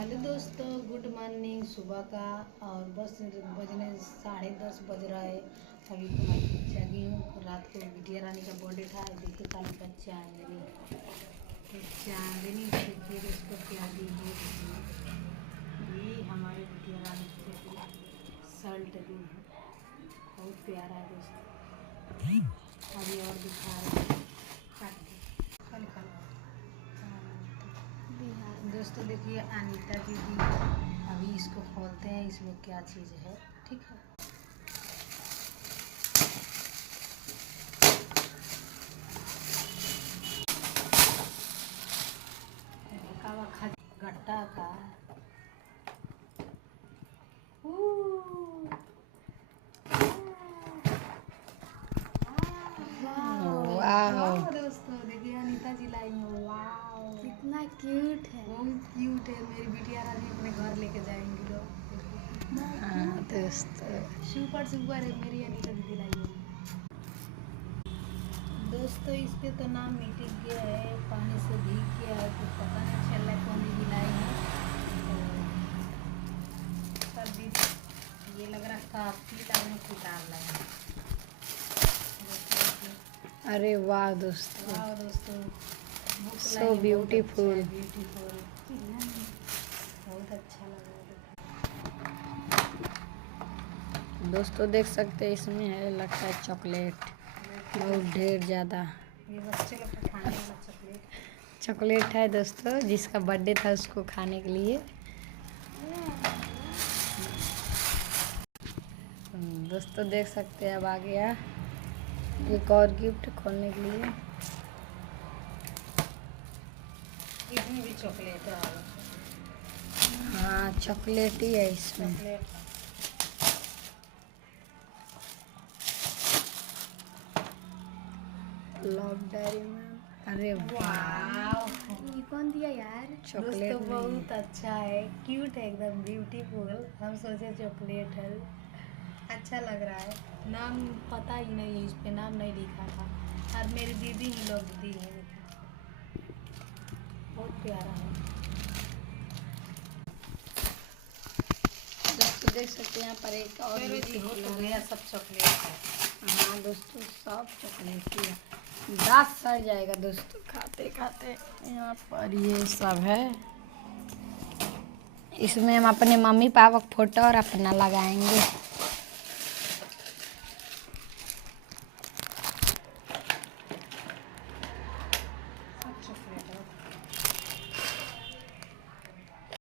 Hello दोस्तों, good morning. सुबह का और बस बजने 10:30 बज रहा है। अभी तो मैं जागी हूँ। रात को बिटिया रानी का बर्थडे था। देखिए कल का चांदनी, तो चांदनी से फिर उसको प्यारी हो ये हमारे बिटिया रानी की शर्ट दी है, बहुत प्यारा है दोस्तों। अभी और दिखा रहे हैं कल दोस्तों। देखिए अनीता दीदी, अभी इसको खोलते हैं, इसमें क्या चीज़ है। ठीक है, गट्टा का वाह दोस्तों, देखिए अनीता जी लाई है। वाह कितना क्यूट है, बहुत क्यूट है। मेरी बिटिया रानी अपने घर लेके जाएंगी लोग। हाँ दोस्तों सुपर है, मेरी अनीता दीदी लाई है। दोस्तों इसके तो नाम मिट गया है, पानी से भीग गया है, तो पता नहीं चल रहा है कौन दीदी लाई है। तो सब दीदी ये लग रहा काफी लाइन किताब लाई है। अरे वाह दोस्तों, वाह दोस्तों, सो ब्यूटीफुल। बहुत अच्छा लगा दोस्तों देख सकते हैं, इसमें है लगता है चॉकलेट, बहुत ढेर ज़्यादा ये बच्चे लोग को खाने वाला चॉकलेट है दोस्तों। जिसका बर्थडे था उसको खाने के लिए। दोस्तों देख सकते हैं, अब आ गया एक और गिफ्ट खोलने के लिए। इसमें भी चॉकलेट है। हाँ चॉकलेट ही है इसमें। लव डायरी में। अरे वाह, ये कौन दिया यार? चॉकलेट दोस्तों बहुत अच्छा है, क्यूट है, एकदम ब्यूटीफुल। हम सोचे चॉकलेट है, अच्छा लग रहा है। नाम पता ही नहीं है, इस पे नाम नहीं लिखा था और मेरी दीदी ही लोग दी है। बहुत प्यारा है दोस्तों देख सकते हैं यहाँ पर एक और जी हो तो गया, सब चॉकलेट है। हाँ दोस्तों सब चॉकलेट ही है, दांत सड़ जाएगा दोस्तों खाते खाते। यहाँ पर ये सब है, इसमें हम अपने मम्मी पापा का फोटो और अपना लगाएंगे।